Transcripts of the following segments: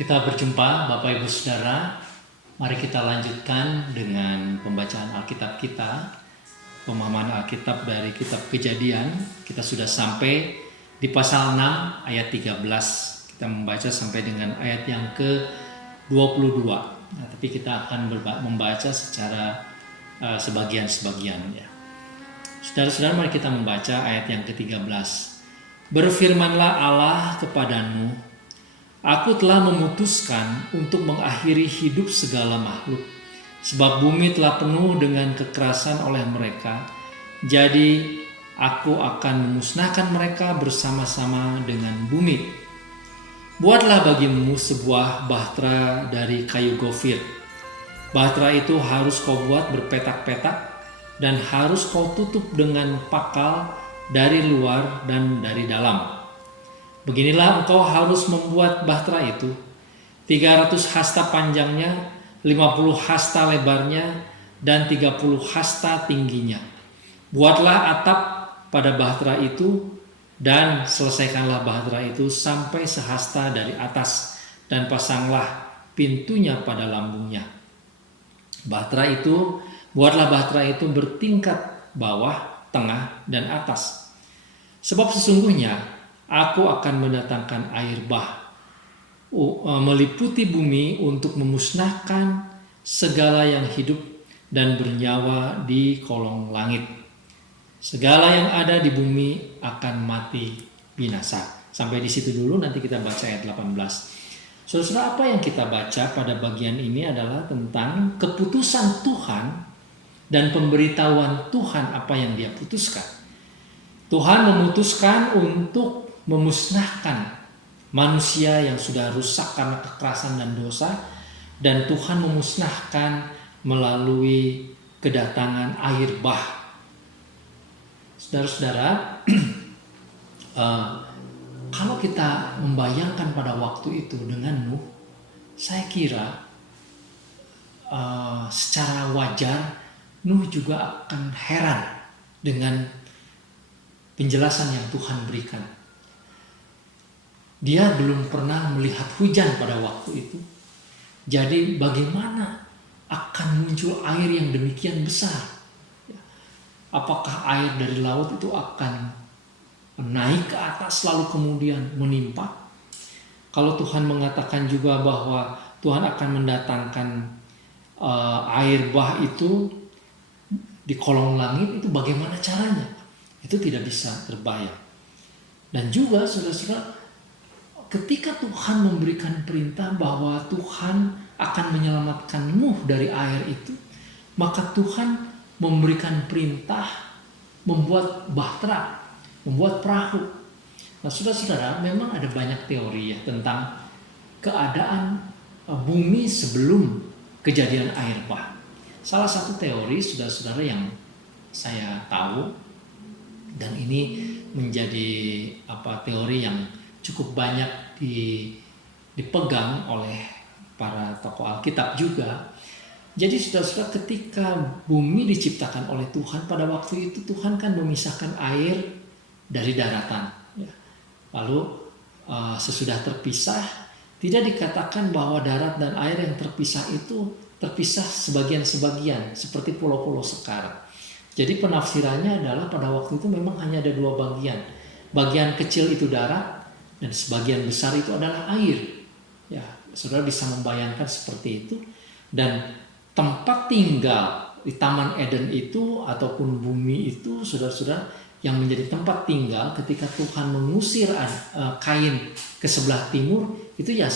Kita berjumpa Bapak Ibu Saudara. Mari kita lanjutkan dengan pembacaan Alkitab kita. Pemahaman Alkitab dari kitab Kejadian. Kita sudah sampai di pasal 6 ayat 13. Kita membaca sampai dengan ayat yang ke-22. Nah, tapi kita akan membaca secara sebagian-sebagian ya. Saudara-saudara, mari kita membaca ayat yang ke-13. Berfirmanlah Allah kepada Nuh, Aku telah memutuskan untuk mengakhiri hidup segala makhluk, sebab bumi telah penuh dengan kekerasan oleh mereka. Jadi aku akan memusnahkan mereka bersama-sama dengan bumi. Buatlah bagimu sebuah bahtera dari kayu gofir. Bahtera itu harus kau buat berpetak-petak dan harus kau tutup dengan pakal dari luar dan dari dalam. Beginilah engkau harus membuat bahtera itu, 300 hasta panjangnya, 50 hasta lebarnya, dan 30 hasta tingginya. Buatlah atap pada bahtera itu, dan selesaikanlah bahtera itu sampai sehasta dari atas, dan pasanglah pintunya pada lambungnya. Buatlah bahtera itu bertingkat bawah, tengah, dan atas. Sebab sesungguhnya Aku akan mendatangkan air bah meliputi bumi untuk memusnahkan segala yang hidup dan bernyawa di kolong langit. Segala yang ada di bumi akan mati binasa. Sampai di situ dulu, nanti kita baca ayat 18. Saudara, apa yang kita baca pada bagian ini adalah tentang keputusan Tuhan dan pemberitahuan Tuhan apa yang Dia putuskan. Tuhan memutuskan untuk memusnahkan manusia yang sudah rusak karena kekerasan dan dosa, dan Tuhan memusnahkan melalui kedatangan air bah. Saudara-saudara, kalau kita membayangkan pada waktu itu dengan Nuh, saya kira secara wajar Nuh juga akan heran dengan penjelasan yang Tuhan berikan. Dia belum pernah melihat hujan pada waktu itu. Jadi bagaimana akan muncul air yang demikian besar? Apakah air dari laut itu akan naik ke atas lalu kemudian menimpa? Kalau Tuhan mengatakan juga bahwa Tuhan akan mendatangkan air bah itu di kolong langit, itu bagaimana caranya? Itu tidak bisa terbayang. Dan juga saudara-saudara, ketika Tuhan memberikan perintah bahwa Tuhan akan menyelamatkan Nuh dari air itu, maka Tuhan memberikan perintah membuat bahtera, membuat perahu. Nah, saudara-saudara, memang ada banyak teori ya tentang keadaan bumi sebelum kejadian air bah. Salah satu teori, saudara-saudara, yang saya tahu, dan ini menjadi teori yang cukup banyak dipegang oleh para tokoh Alkitab juga. Jadi saudara-saudara, ketika bumi diciptakan oleh Tuhan, pada waktu itu Tuhan kan memisahkan air dari daratan. Lalu sesudah terpisah, tidak dikatakan bahwa darat dan air yang terpisah itu terpisah sebagian-sebagian seperti pulau-pulau sekarang. Jadi penafsirannya adalah pada waktu itu memang hanya ada dua bagian. Bagian kecil itu darat, dan sebagian besar itu adalah air. Ya, saudara bisa membayangkan seperti itu. Dan tempat tinggal di Taman Eden itu ataupun bumi itu, saudara-saudara, yang menjadi tempat tinggal ketika Tuhan mengusir Kain ke sebelah timur, itu ya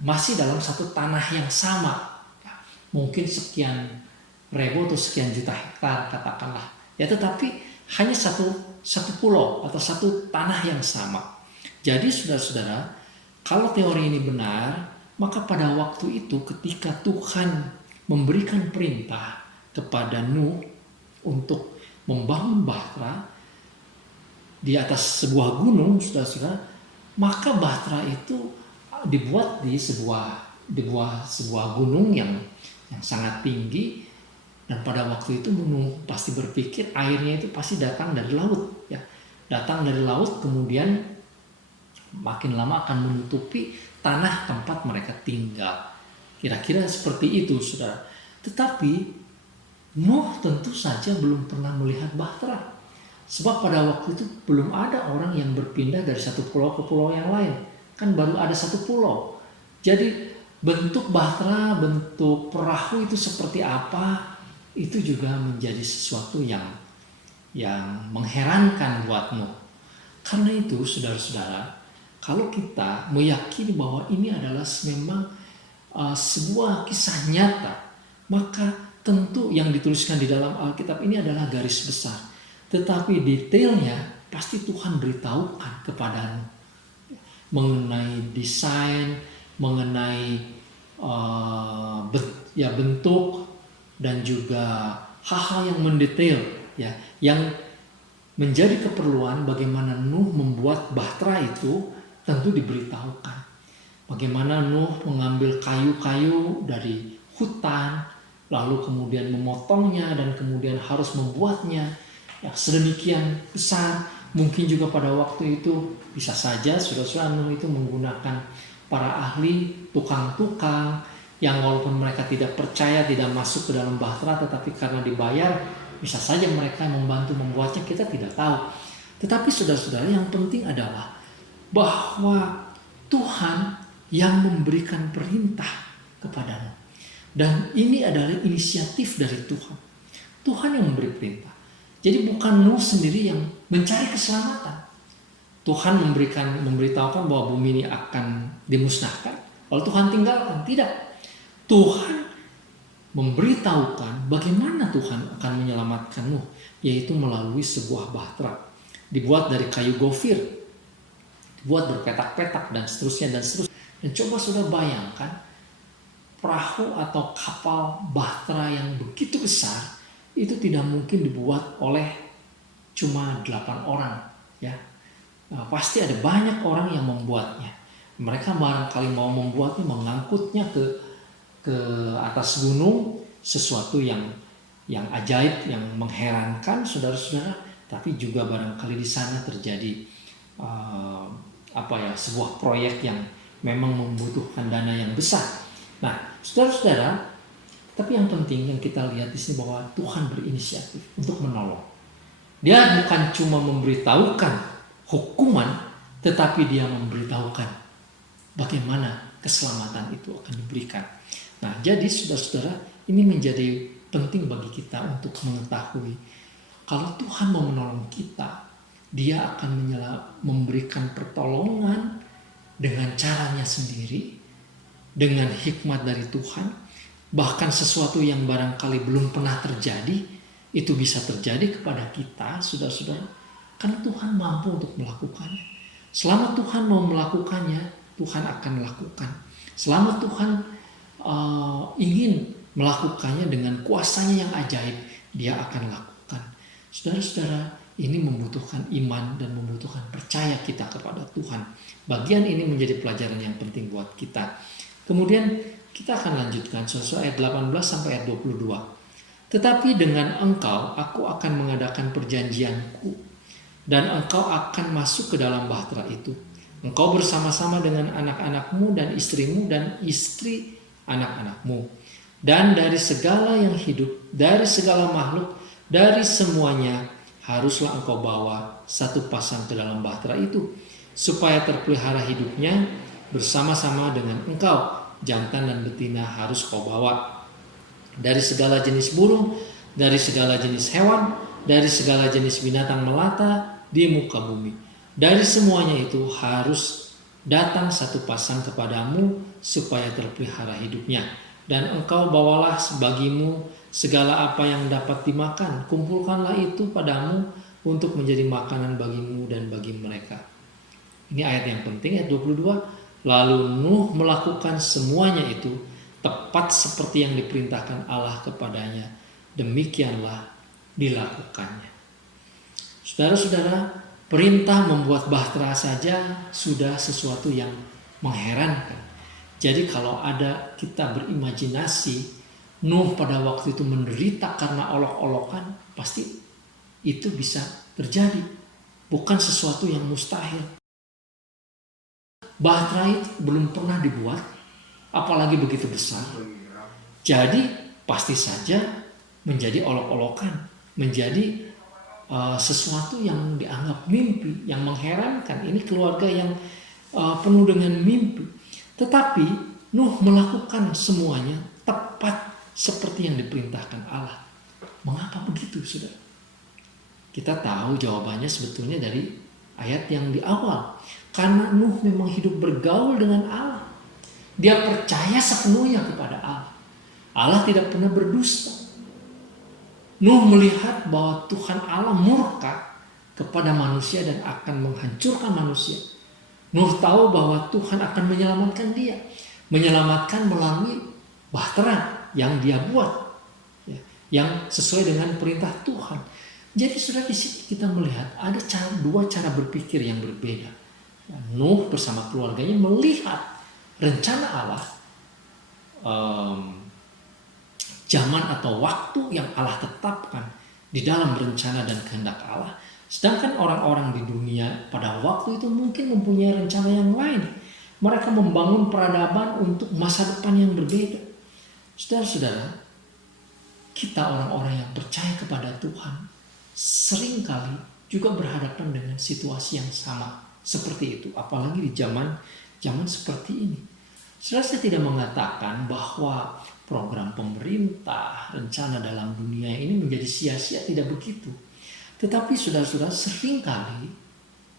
masih dalam satu tanah yang sama. Ya, mungkin sekian ribu atau sekian juta hektar katakanlah. Ya, tetapi hanya satu pulau atau satu tanah yang sama. Jadi saudara-saudara, kalau teori ini benar, maka pada waktu itu ketika Tuhan memberikan perintah kepada Nuh untuk membangun bahtera di atas sebuah gunung, saudara-saudara, maka bahtera itu dibuat di sebuah gunung yang sangat tinggi, dan pada waktu itu Nuh pasti berpikir airnya itu pasti datang dari laut, ya. Datang dari laut, kemudian makin lama akan menutupi tanah tempat mereka tinggal. Kira-kira seperti itu, saudara. Tetapi Nuh tentu saja belum pernah melihat bahtera. Sebab pada waktu itu belum ada orang yang berpindah dari satu pulau ke pulau yang lain. Kan baru ada satu pulau. Jadi bentuk bahtera, bentuk perahu itu seperti apa, itu juga menjadi sesuatu yang mengherankan buat Nuh. Karena itu, saudara-saudara, kalau kita meyakini bahwa ini adalah memang sebuah kisah nyata, maka tentu yang dituliskan di dalam Alkitab ini adalah garis besar. Tetapi detailnya pasti Tuhan beritahukan kepadamu mengenai desain, mengenai bentuk, dan juga hal-hal yang mendetail, ya, yang menjadi keperluan bagaimana Nuh membuat bahtera itu tentu diberitahukan. Bagaimana Nuh mengambil kayu-kayu dari hutan, lalu kemudian memotongnya dan kemudian harus membuatnya yang sedemikian besar. Mungkin juga pada waktu itu bisa saja saudara-saudara Nuh itu menggunakan para ahli, tukang-tukang yang walaupun mereka tidak percaya, tidak masuk ke dalam bahtera, tetapi karena dibayar, bisa saja mereka membantu membuatnya, kita tidak tahu. Tetapi saudara-saudara, yang penting adalah bahwa Tuhan yang memberikan perintah kepada Nuh. Dan ini adalah inisiatif dari Tuhan. Tuhan yang memberi perintah. Jadi bukan Nuh sendiri yang mencari keselamatan. Tuhan memberitahukan bahwa bumi ini akan dimusnahkan, lalu Tuhan tinggalkan. Tidak. Tuhan memberitahukan bagaimana Tuhan akan menyelamatkan Nuh, yaitu melalui sebuah bahtera. Dibuat dari kayu gofir, dibuat berpetak-petak dan seterusnya dan seterusnya. Dan coba sudah bayangkan, perahu atau kapal bahtera yang begitu besar itu tidak mungkin dibuat oleh cuma 8 orang, ya. Pasti ada banyak orang yang membuatnya. Mereka barangkali mau membuatnya, mengangkutnya ke atas gunung, sesuatu yang ajaib, yang mengherankan, saudara-saudara. Tapi juga barangkali di sana terjadi sebuah proyek yang memang membutuhkan dana yang besar. Nah, saudara-saudara, tapi yang penting yang kita lihat di sini bahwa Tuhan berinisiatif untuk menolong. Dia bukan cuma memberitahukan hukuman, tetapi dia memberitahukan bagaimana keselamatan itu akan diberikan. Nah, jadi saudara-saudara, ini menjadi penting bagi kita untuk mengetahui kalau Tuhan mau menolong kita, dia akan memberikan pertolongan dengan caranya sendiri, dengan hikmat dari Tuhan. Bahkan sesuatu yang barangkali belum pernah terjadi, itu bisa terjadi kepada kita, saudara-saudara, karena Tuhan mampu untuk melakukannya. Selama Tuhan mau melakukannya, Tuhan akan melakukan. Selama Tuhan ingin melakukannya dengan kuasanya yang ajaib, dia akan lakukan. Saudara-saudara, ini membutuhkan iman dan membutuhkan percaya kita kepada Tuhan. Bagian ini menjadi pelajaran yang penting buat kita. Kemudian kita akan lanjutkan ayat 18 sampai ayat 22. Tetapi dengan engkau aku akan mengadakan perjanjianku, dan engkau akan masuk ke dalam bahtera itu. Engkau bersama-sama dengan anak-anakmu dan istrimu dan istri anak-anakmu. Dan dari segala yang hidup, dari segala makhluk, dari semuanya, haruslah engkau bawa satu pasang ke dalam bahtera itu, supaya terpelihara hidupnya bersama-sama dengan engkau. Jantan dan betina harus kau bawa. Dari segala jenis burung, dari segala jenis hewan, dari segala jenis binatang melata di muka bumi. Dari semuanya itu harus datang satu pasang kepadamu supaya terpelihara hidupnya. Dan engkau bawalah bagimu segala apa yang dapat dimakan. Kumpulkanlah itu padamu untuk menjadi makanan bagimu dan bagi mereka. Ini ayat yang penting, ayat 22. Lalu Nuh melakukan semuanya itu tepat seperti yang diperintahkan Allah kepadanya. Demikianlah dilakukannya. Saudara-saudara, perintah membuat bahtera saja sudah sesuatu yang mengherankan. Jadi kalau ada kita berimajinasi Nuh pada waktu itu menderita karena olok-olokan, pasti itu bisa terjadi. Bukan sesuatu yang mustahil. Bahtera itu belum pernah dibuat, apalagi begitu besar. Jadi pasti saja menjadi olok-olokan, menjadi sesuatu yang dianggap mimpi, yang mengherankan. Ini keluarga yang penuh dengan mimpi. Tetapi Nuh melakukan semuanya tepat seperti yang diperintahkan Allah. Mengapa begitu, saudara? Kita tahu jawabannya sebetulnya dari ayat yang di awal. Karena Nuh memang hidup bergaul dengan Allah. Dia percaya sepenuhnya kepada Allah. Allah tidak pernah berdusta. Nuh melihat bahwa Tuhan Allah murka kepada manusia dan akan menghancurkan manusia. Nuh tahu bahwa Tuhan akan menyelamatkan dia. Menyelamatkan melalui bahtera yang dia buat. Yang sesuai dengan perintah Tuhan. Jadi sudah di sini kita melihat ada dua cara berpikir yang berbeda. Nuh bersama keluarganya melihat rencana Allah, zaman atau waktu yang Allah tetapkan di dalam rencana dan kehendak Allah. Sedangkan orang-orang di dunia pada waktu itu mungkin mempunyai rencana yang lain. Mereka membangun peradaban untuk masa depan yang berbeda. Saudara-saudara, kita orang-orang yang percaya kepada Tuhan seringkali juga berhadapan dengan situasi yang sama seperti itu, apalagi di zaman seperti ini. Saya tidak mengatakan bahwa program pemerintah, rencana dalam dunia ini menjadi sia-sia, tidak begitu. Tetapi saudara-saudara, seringkali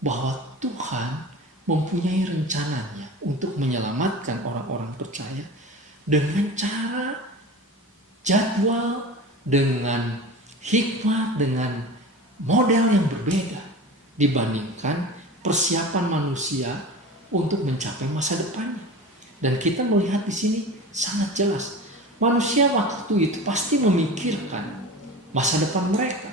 bahwa Tuhan mempunyai rencananya untuk menyelamatkan orang-orang percaya dengan cara, jadwal, dengan hikmat, dengan model yang berbeda dibandingkan persiapan manusia untuk mencapai masa depannya. Dan kita melihat di sini sangat jelas, manusia waktu itu pasti memikirkan masa depan mereka,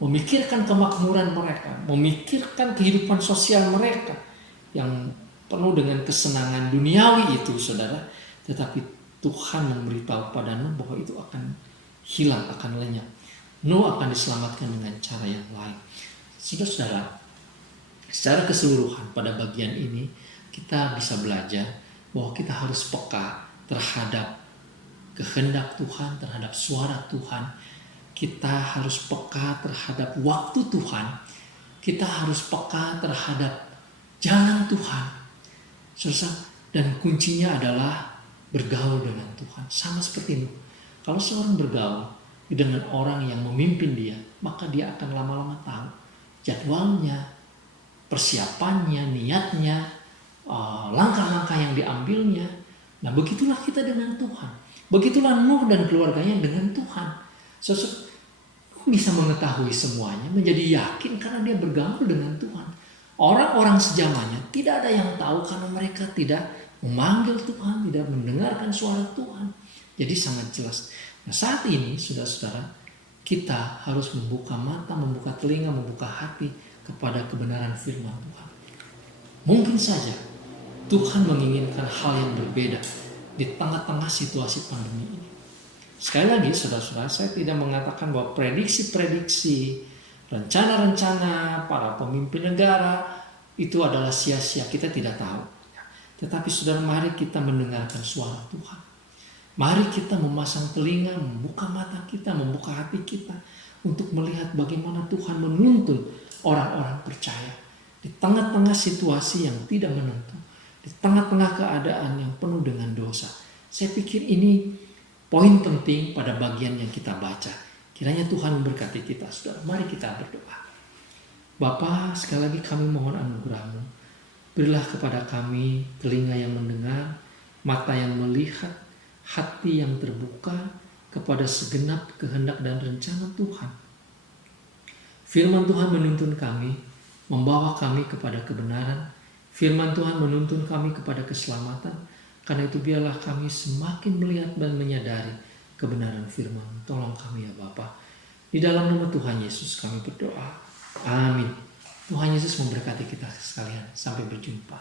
memikirkan kemakmuran mereka, memikirkan kehidupan sosial mereka yang penuh dengan kesenangan duniawi itu, saudara. Tetapi Tuhan memberitahu pada Nuh bahwa itu akan hilang, akan lenyap. Nuh akan diselamatkan dengan cara yang lain. Saudara-saudara, secara keseluruhan pada bagian ini kita bisa belajar bahwa kita harus peka terhadap kehendak Tuhan, terhadap suara Tuhan. Kita harus peka terhadap waktu Tuhan. Kita harus peka terhadap jalan Tuhan. Dan kuncinya adalah bergaul dengan Tuhan. Sama seperti Nuh. Kalau seorang bergaul dengan orang yang memimpin dia, maka dia akan lama-lama tahu jadwalnya, persiapannya, niatnya, langkah-langkah yang diambilnya. Nah, begitulah kita dengan Tuhan. Begitulah Nuh dan keluarganya dengan Tuhan. Bisa mengetahui semuanya, menjadi yakin karena dia bergaul dengan Tuhan. Orang-orang sejamannya tidak ada yang tahu karena mereka tidak memanggil Tuhan, tidak mendengarkan suara Tuhan. Jadi sangat jelas. Nah, saat ini, saudara-saudara, kita harus membuka mata, membuka telinga, membuka hati kepada kebenaran firman Tuhan. Mungkin saja Tuhan menginginkan hal yang berbeda di tengah-tengah situasi pandemi ini. Sekali lagi, saudara-saudara, saya tidak mengatakan bahwa prediksi-prediksi, rencana-rencana para pemimpin negara itu adalah sia-sia, kita tidak tahu. Tetapi saudara, mari kita mendengarkan suara Tuhan. Mari kita memasang telinga, membuka mata kita, membuka hati kita untuk melihat bagaimana Tuhan menuntun orang-orang percaya di tengah-tengah situasi yang tidak menentu, di tengah-tengah keadaan yang penuh dengan dosa. Saya pikir ini poin penting pada bagian yang kita baca. Kiranya Tuhan memberkati kita, saudara. Mari kita berdoa. Bapa, sekali lagi kami mohon anugerah-Mu. Berilah kepada kami telinga yang mendengar, mata yang melihat, hati yang terbuka kepada segenap kehendak dan rencana Tuhan. Firman Tuhan menuntun kami, membawa kami kepada kebenaran. Firman Tuhan menuntun kami kepada keselamatan. Karena itu biarlah kami semakin melihat dan menyadari kebenaran firman. Tolong kami ya Bapa. Di dalam nama Tuhan Yesus kami berdoa. Amin. Tuhan Yesus memberkati kita sekalian. Sampai berjumpa.